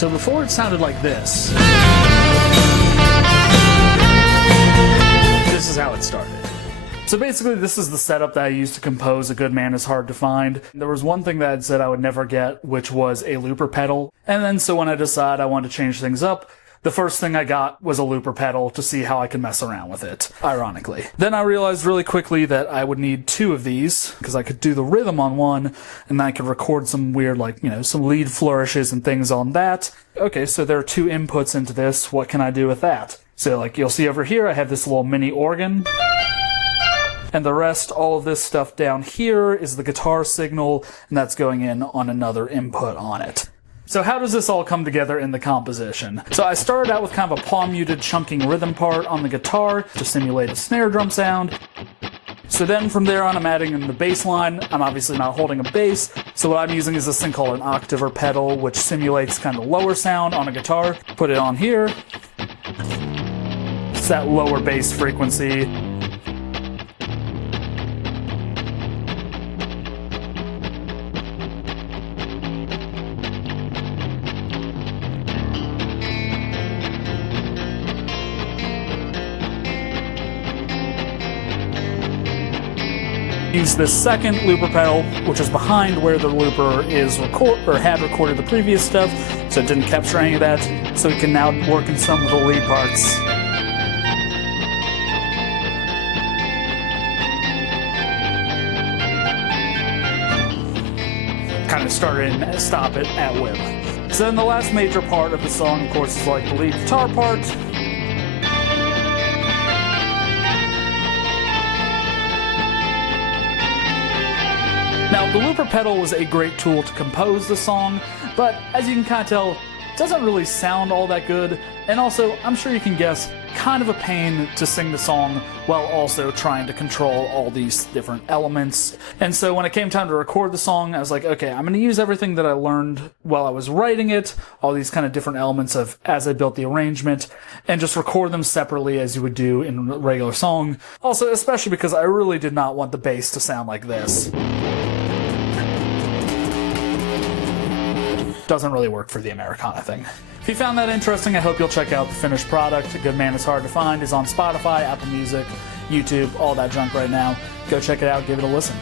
So before it sounded like this. This is how it started. So basically this is the setup that I used to compose A Good Man Is Hard to Find. There was one thing that I'd said I would never get, which was a looper pedal. And then so when I decided I wanted to change things up, the first thing I got was a looper pedal to see how I could mess around with it, ironically. Then I realized really quickly that I would need two of these, because I could do the rhythm on one, and then I could record some weird, some lead flourishes and things on that. Okay, so there are two inputs into this. What can I do with that? So you'll see over here, I have this little mini organ. And the rest, all of this stuff down here is the guitar signal, and that's going in on another input on it. So how does this all come together in the composition? So I started out with kind of a palm-muted chunking rhythm part on the guitar to simulate a snare drum sound. So then from there on I'm adding in the bass line. I'm obviously not holding a bass, so what I'm using is this thing called an octaver pedal, which simulates kind of lower sound on a guitar. Put it on here. It's that lower bass frequency. Use this second looper pedal, which is behind where the looper is had recorded the previous stuff, so it didn't capture any of that, so we can now work in some of the lead parts. Kind of start it and stop it at whim. So then the last major part of the song, of course, is the lead guitar part. Now, the looper pedal was a great tool to compose the song, but as you can kind of tell, it doesn't really sound all that good, and also, I'm sure you can guess, kind of a pain to sing the song while also trying to control all these different elements. And so when it came time to record the song, I was like, okay, I'm going to use everything that I learned while I was writing it, all these kind of different elements of as I built the arrangement, and just record them separately as you would do in a regular song. Also, especially because I really did not want the bass to sound like this. Doesn't really work for the Americana thing. If you found that interesting, I hope you'll check out the finished product. A Good Man Is Hard to Find is on Spotify, Apple Music, YouTube, all that junk right now. Go check it out, give it a listen.